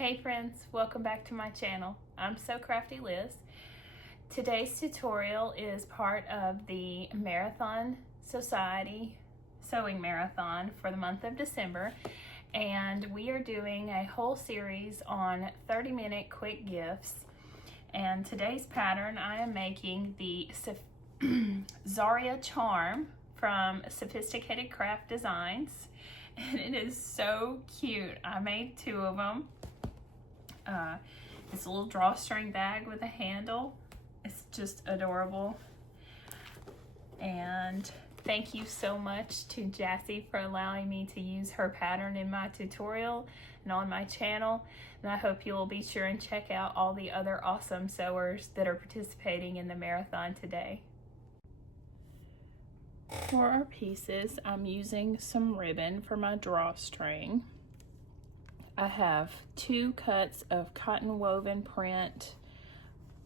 Hey friends, welcome back to my channel. I'm So Crafty Liz. Today's tutorial is part of the Marathon Society sewing marathon for the month of December, and we are doing a whole series on 30-minute quick gifts. And today's pattern, I am making the Xaria charm from Sophisticated Craft Designs, and it is so cute. I made two of them. It's a little drawstring bag with a handle. It's just adorable. And thank you so much to Jassy for allowing me to use her pattern in my tutorial and on my channel. And I hope you will be sure and check out all the other awesome sewers that are participating in the marathon today. For our pieces, I'm using some ribbon for my drawstring. I have 2 cuts of cotton woven print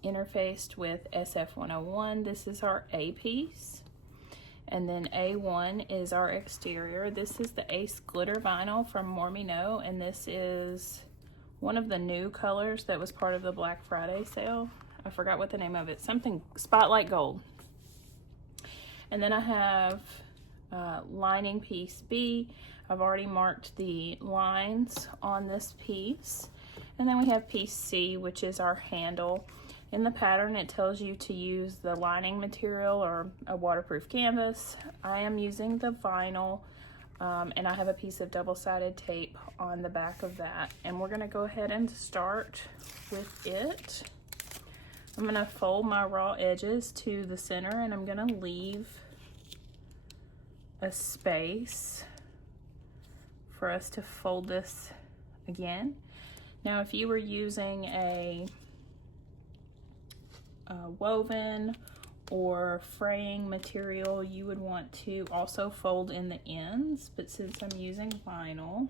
interfaced with SF101. This is our A piece. And then A1 is our exterior. This is the Ace glitter vinyl from Mormino, and this is one of the new colors that was part of the Black Friday sale. I forgot what the name of it. Something Spotlight Gold. And then I have lining piece B. I've already marked the lines on this piece. And then we have piece C, which is our handle. In the pattern, it tells you to use the lining material or a waterproof canvas. I am using the vinyl, and I have a piece of double-sided tape on the back of that. And we're gonna go ahead and start with it. I'm gonna fold my raw edges to the center, and I'm gonna leave a space for us to fold this again. Now, if you were using a woven or fraying material, you would want to also fold in the ends, but since I'm using vinyl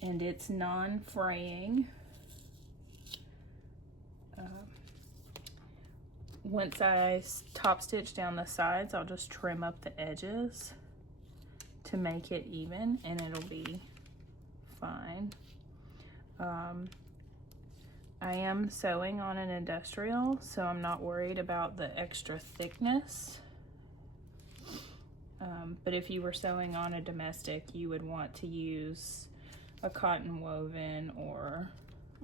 and it's non-fraying, once I top stitch down the sides, I'll just trim up the edges to make it even, and it'll be fine. I am sewing on an industrial, so I'm not worried about the extra thickness. But if you were sewing on a domestic, you would want to use a cotton woven or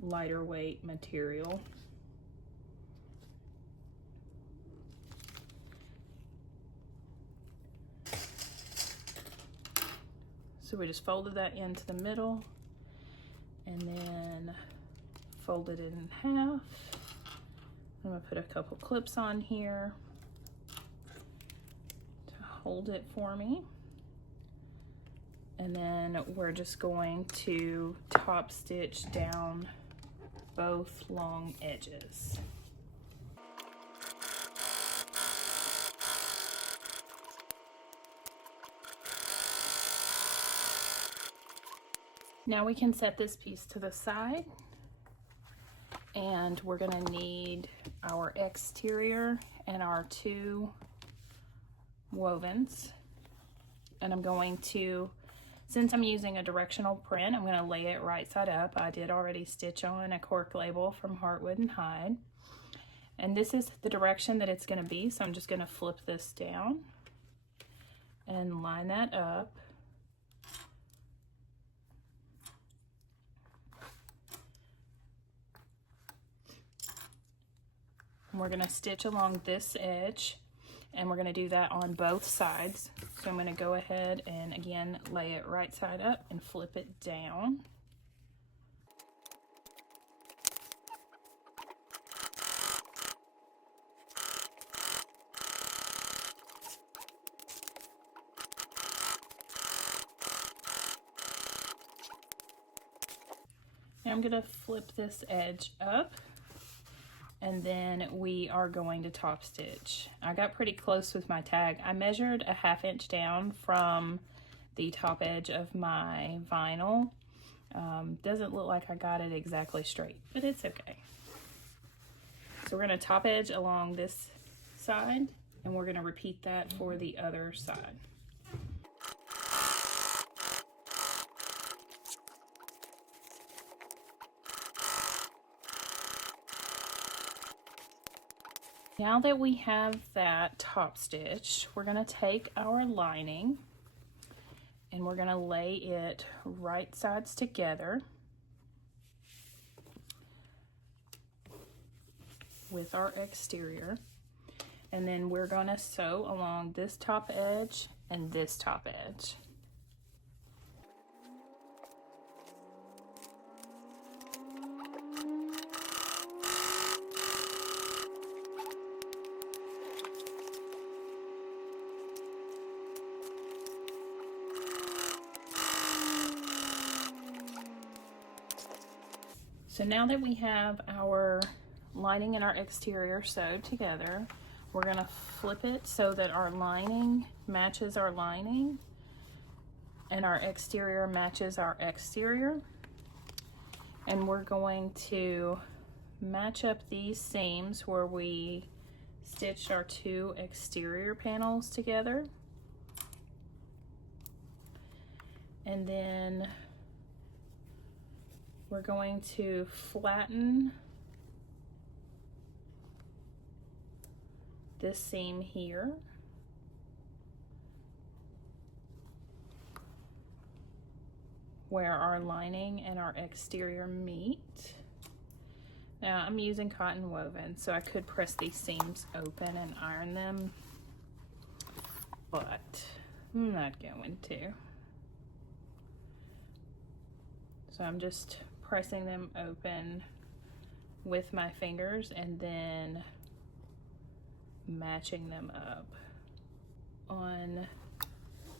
lighter weight material. So we just folded that into the middle and then folded it in half. I'm gonna put a couple clips on here to hold it for me. And then we're just going to top stitch down both long edges. Now we can set this piece to the side, and we're gonna need our exterior and our 2 wovens. And I'm going to, since I'm using a directional print, I'm gonna lay it right side up. I did already stitch on a cork label from Heartwood and Hide. And this is the direction that it's gonna be, so I'm just gonna flip this down and line that up. We're gonna stitch along this edge, and we're gonna do that on both sides. So I'm gonna go ahead and again lay it right side up and flip it down. And I'm gonna flip this edge up, and then we are going to top stitch. I got pretty close with my tag. I measured a 1/2 inch down from the top edge of my vinyl. Doesn't look like I got it exactly straight, but it's okay. So we're gonna top edge along this side, and we're gonna repeat that for the other side. Now that we have that top stitch, we're going to take our lining and we're going to lay it right sides together with our exterior. And then we're going to sew along this top edge and this top edge. So now that we have our lining and our exterior sewed together, we're going to flip it so that our lining matches our lining and our exterior matches our exterior. And we're going to match up these seams where we stitched our two exterior panels together. And then we're going to flatten this seam here. Where our lining and our exterior meet. Now I'm using cotton woven, so I could press these seams open and iron them, but I'm not going to. So I'm just pressing them open with my fingers and then matching them up. On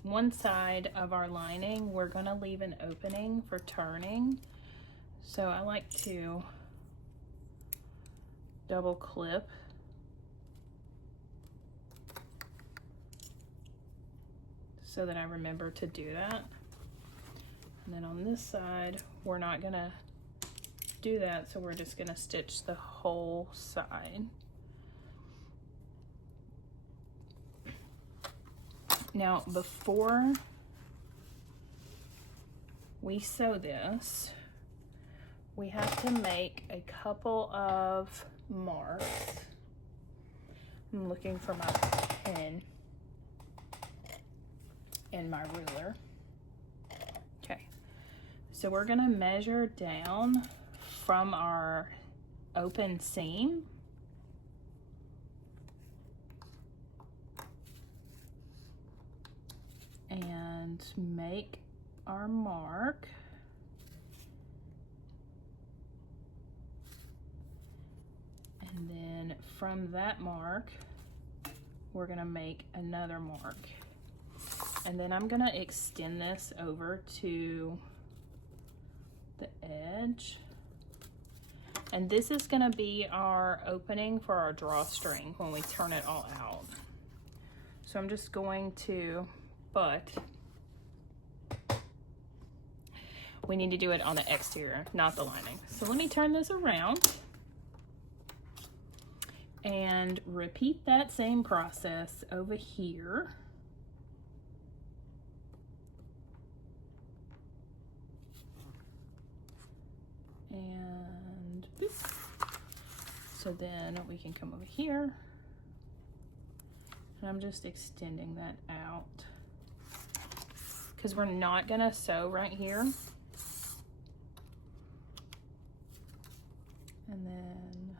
one side of our lining, we're going to leave an opening for turning. So I like to double clip so that I remember to do that. And then on this side, we're not going to do that, so we're just going to stitch the whole side. Now, before we sew this, we have to make a couple of marks. I'm looking for my pen and my ruler. Okay, so we're going to measure down from our open seam and make our mark. And then from that mark, we're gonna make another mark. And then I'm gonna extend this over to the edge. And this is gonna be our opening for our drawstring when we turn it all out. So I'm just going to, but we need to do it on the exterior, not the lining. So let me turn this around and repeat that same process over here. And boop. So then we can come over here, and I'm just extending that out because we're not gonna sew right here. And then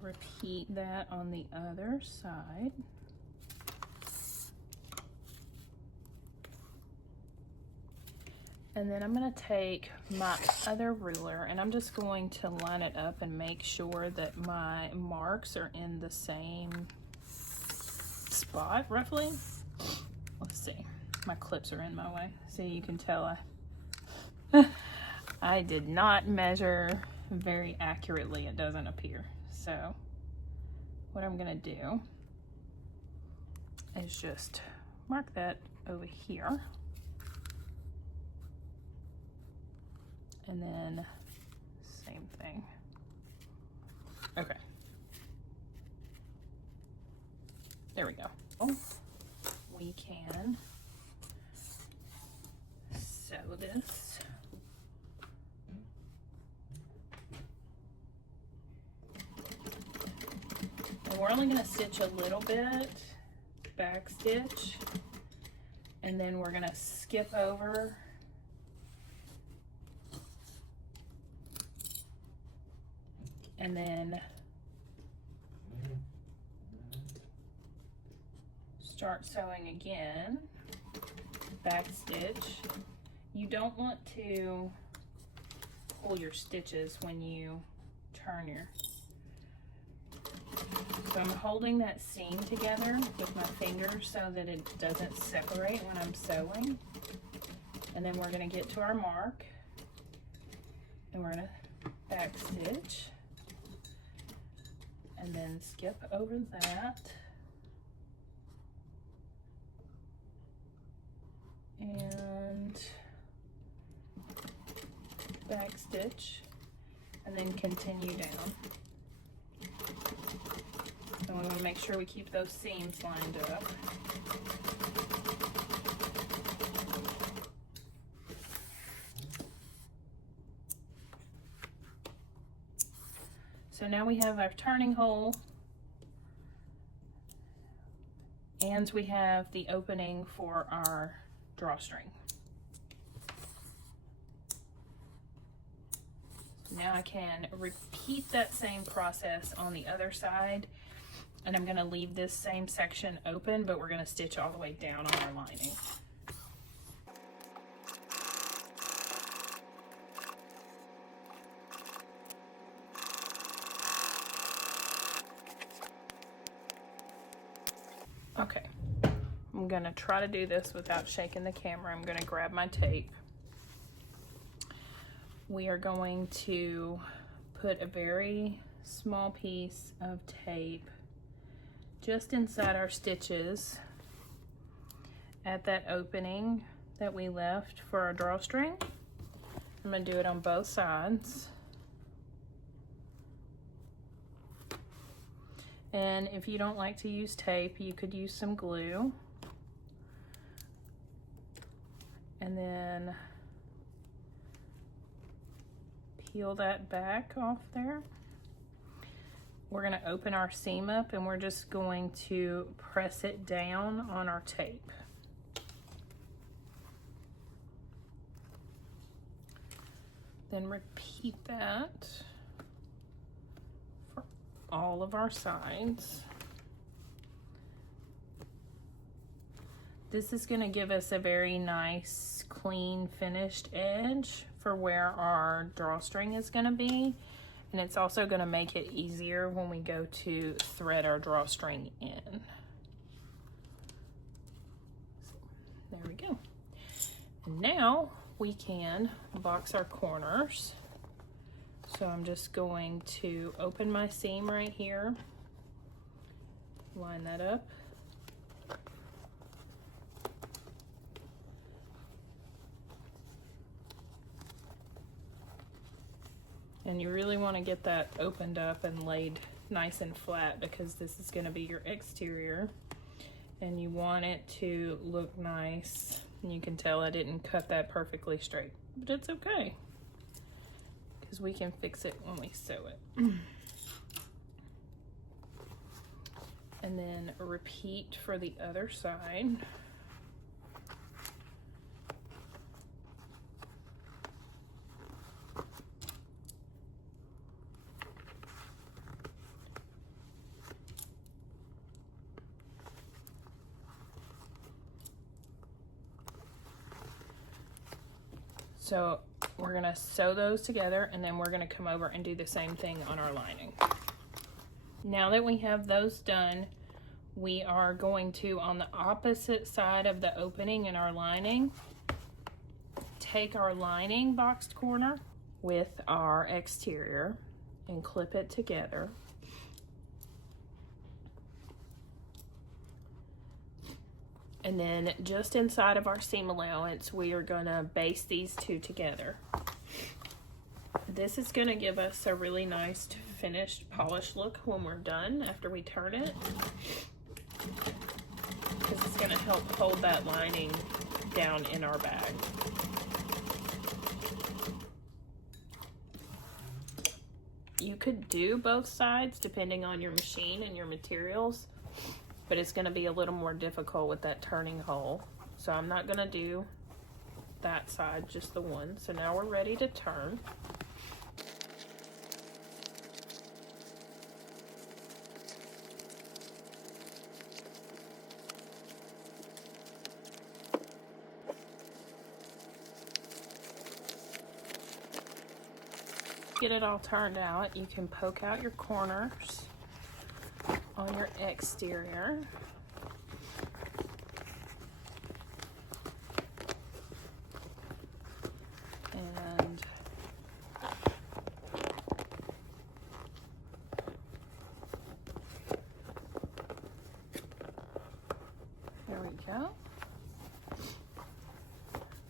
repeat that on the other side. And then I'm gonna take my other ruler and I'm just going to line it up and make sure that my marks are in the same spot, roughly. Let's see, my clips are in my way. So you can tell I did not measure very accurately, it doesn't appear. So what I'm gonna do is just mark that over here. And then same thing. Okay. There we go. We can sew this. And we're only going to stitch a little bit, back stitch, and then we're going to skip over and then start sewing again, back stitch. You don't want to pull your stitches when you turn your, so I'm holding that seam together with my fingers so that it doesn't separate when I'm sewing. And then we're going to get to our mark and we're going to back stitch and then skip over that and back stitch and then continue down. And we want to make sure we keep those seams lined up. So now we have our turning hole and we have the opening for our drawstring. Now I can repeat that same process on the other side, and I'm going to leave this same section open, but we're going to stitch all the way down on our lining. Okay, I'm going to try to do this without shaking the camera. I'm going to grab my tape. We are going to put a very small piece of tape just inside our stitches at that opening that we left for our drawstring. I'm going to do it on both sides. And if you don't like to use tape, you could use some glue. And then peel that back off there. We're going to open our seam up and we're just going to press it down on our tape. Then repeat that for all of our sides. This is going to give us a very nice, clean, finished edge for where our drawstring is going to be. And it's also going to make it easier when we go to thread our drawstring in. There we go. And now we can box our corners. So I'm just going to open my seam right here, line that up. And you really want to get that opened up and laid nice and flat because this is going to be your exterior. And you want it to look nice. And you can tell I didn't cut that perfectly straight, but it's okay because we can fix it when we sew it. And then repeat for the other side. So we're gonna sew those together and then we're gonna come over and do the same thing on our lining. Now that we have those done, we are going to, on the opposite side of the opening in our lining, take our lining boxed corner with our exterior and clip it together. And then just inside of our seam allowance, we are gonna baste these two together. This is gonna give us a really nice finished polished look when we're done after we turn it. Because it's gonna help hold that lining down in our bag. You could do both sides depending on your machine and your materials, but it's going to be a little more difficult with that turning hole. So I'm not going to do that side, just the one. So now we're ready to turn. Get it all turned out, you can poke out your corners on your exterior. And there we go.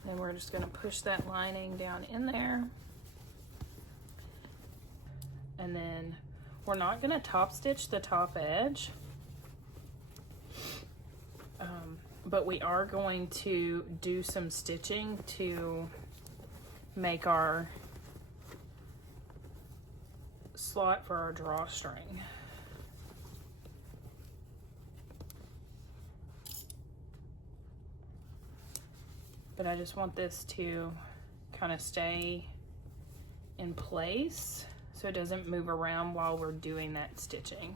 Then we're just going to push that lining down in there. And then we're not going to top stitch the top edge, but we are going to do some stitching to make our slot for our drawstring. But I just want this to kind of stay in place so it doesn't move around while we're doing that stitching.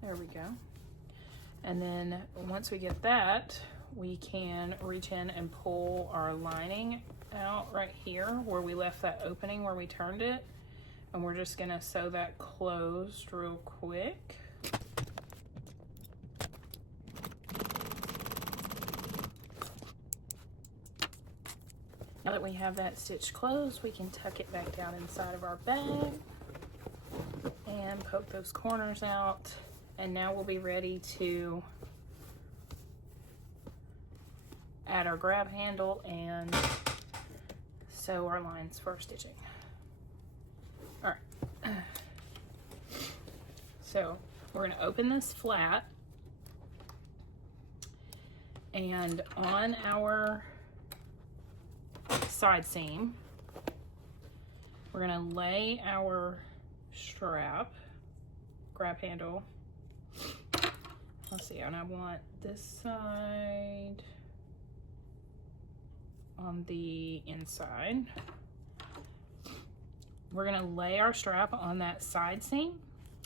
There we go. And then once we get that, we can reach in and pull our lining out right here where we left that opening where we turned it. And we're just gonna sew that closed real quick. Now that we have that stitch closed, we can tuck it back down inside of our bag and poke those corners out. And now we'll be ready to add our grab handle and sew our lines for our stitching. All right, so we're going to open this flat, and on our side seam, we're going to lay our strap, grab handle. Let's see, and I want this side on the inside. We're gonna lay our strap on that side seam,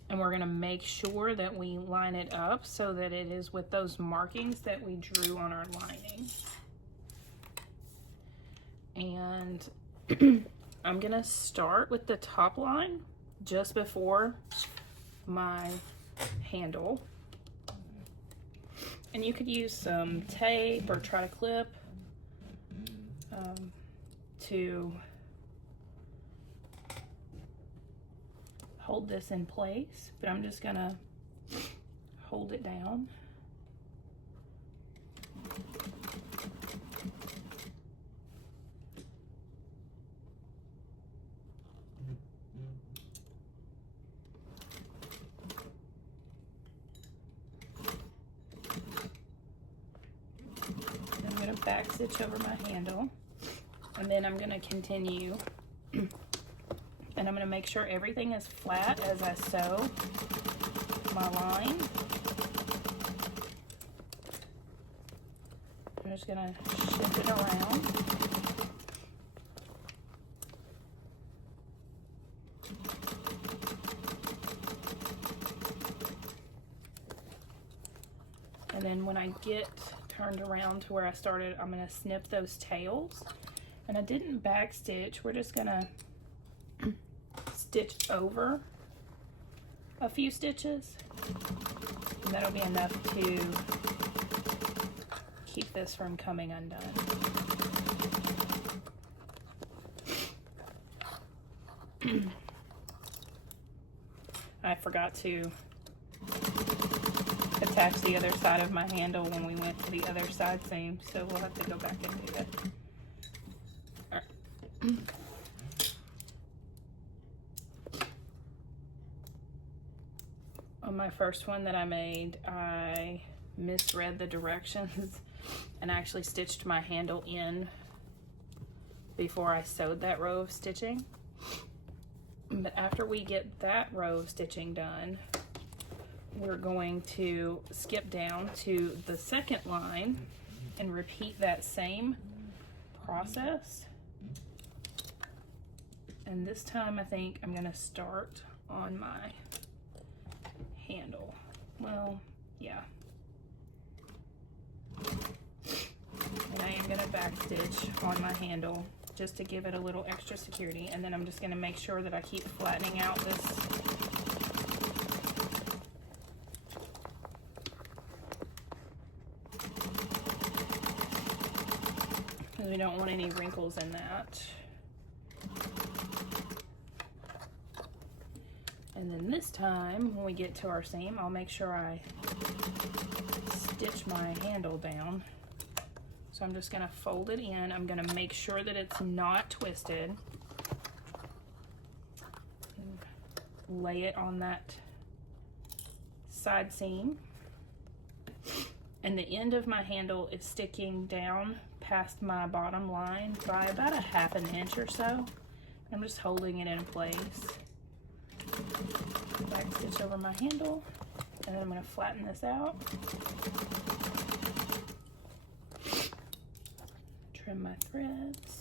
and we're gonna make sure that we line it up so that it is with those markings that we drew on our lining. And I'm gonna start with the top line just before my handle. And you could use some tape or try to clip to hold this in place, but I'm just gonna hold it down. I'm gonna back stitch over my handle, and then I'm gonna continue. And I'm going to make sure everything is flat as I sew my line. I'm just going to shift it around. And then when I get turned around to where I started, I'm going to snip those tails. And I didn't back stitch. We're just going to stitch over a few stitches, and that'll be enough to keep this from coming undone. I forgot to attach the other side of my handle when we went to the other side seam, so we'll have to go back and do that. All right. On my first one that I made, I misread the directions and I actually stitched my handle in before I sewed that row of stitching. But after we get that row of stitching done, we're going to skip down to the second line and repeat that same process. And this time I think I'm gonna start on my handle. Well, yeah. And I am gonna back stitch on my handle just to give it a little extra security, and then I'm just gonna make sure that I keep flattening out this because we don't want any wrinkles in that. And then this time, when we get to our seam, I'll make sure I stitch my handle down. So I'm just gonna fold it in. I'm gonna make sure that it's not twisted. And lay it on that side seam. And the end of my handle is sticking down past my bottom line by about 1/2 inch or so. I'm just holding it in place. Back stitch over my handle, and then I'm going to flatten this out. Trim my threads.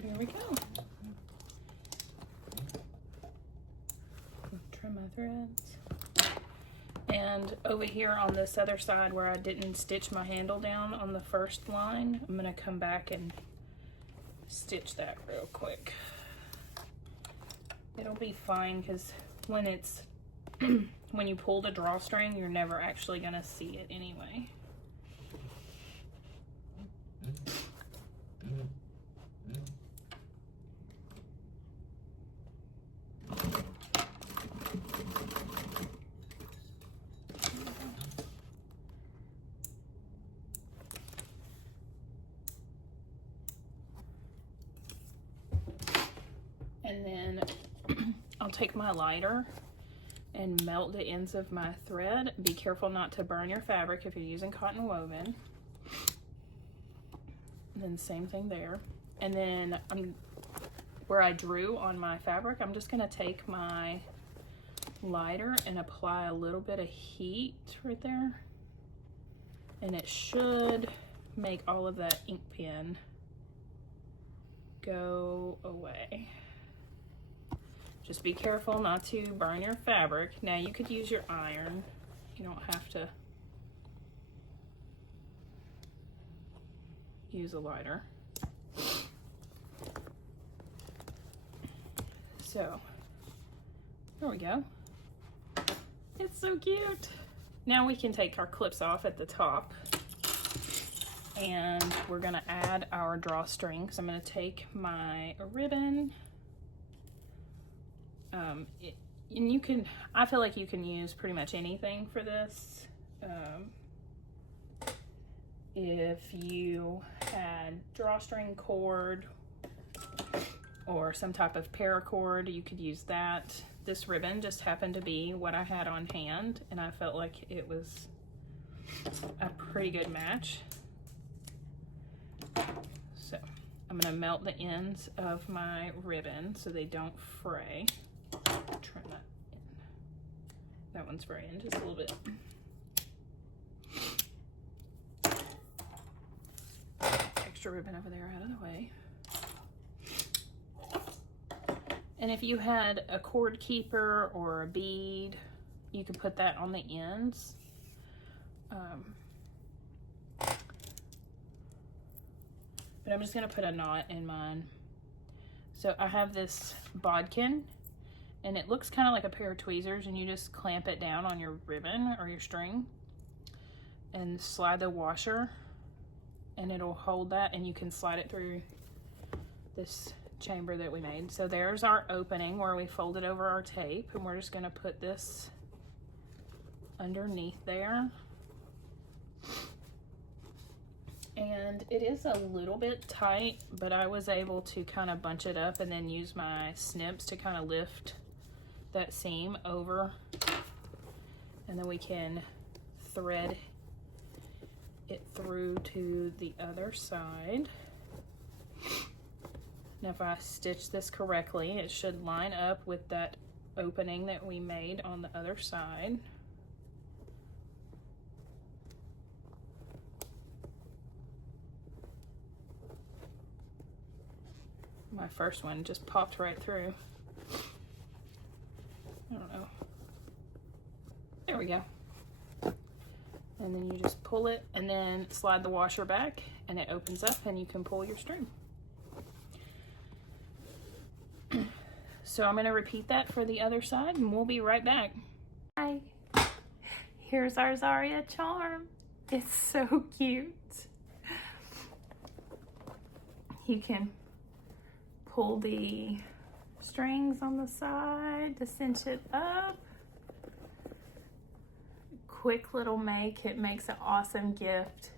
Here we go. Trim my threads. And over here on this other side where I didn't stitch my handle down on the first line, I'm gonna come back and stitch that real quick. It'll be fine because when it's when you pull the drawstring, you're never actually gonna see it anyway. And then I'll take my lighter and melt the ends of my thread. Be careful not to burn your fabric if you're using cotton woven. And then same thing there. And then where I drew on my fabric, I'm just gonna take my lighter and apply a little bit of heat right there. And it should make all of that ink pen go away. Just be careful not to burn your fabric. Now you could use your iron. You don't have to use a lighter. So, there we go. It's so cute. Now we can take our clips off at the top. And we're gonna add our drawstring. So I'm gonna take my ribbon. And you can, I feel like you can use pretty much anything for this. If you had drawstring cord or some type of paracord, you could use that. This ribbon just happened to be what I had on hand, and I felt like it was a pretty good match. So I'm gonna melt the ends of my ribbon so they don't fray. Trim that in. That one's fraying just a little bit. Extra ribbon over there out of the way. And if you had a cord keeper or a bead, you could put that on the ends. But I'm just gonna put a knot in mine. So I have this bodkin, and it looks kind of like a pair of tweezers, and you just clamp it down on your ribbon or your string and slide the washer, and it'll hold that, and you can slide it through this chamber that we made. So there's our opening where we folded over our tape, and we're just going to put this underneath there. And it is a little bit tight, but I was able to kind of bunch it up and then use my snips to kind of lift that seam over, and then we can thread it through to the other side. Now if I stitch this correctly, it should line up with that opening that we made on the other side. My first one just popped right through. I don't know. There we go. And then you just pull it and then slide the washer back, and it opens up and you can pull your string. So I'm going to repeat that for the other side, and we'll be right back. Hi. Here's our Xaria charm. It's so cute. You can pull the strings on the side to cinch it up. Quick little make. It makes an awesome gift.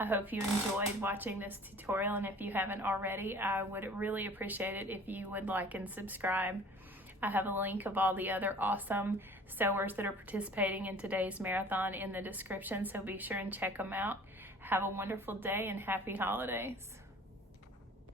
I hope you enjoyed watching this tutorial, and if you haven't already, I would really appreciate it if you would like and subscribe. I have a link of all the other awesome sewers that are participating in today's marathon in the description, so be sure and check them out. Have a wonderful day and happy holidays.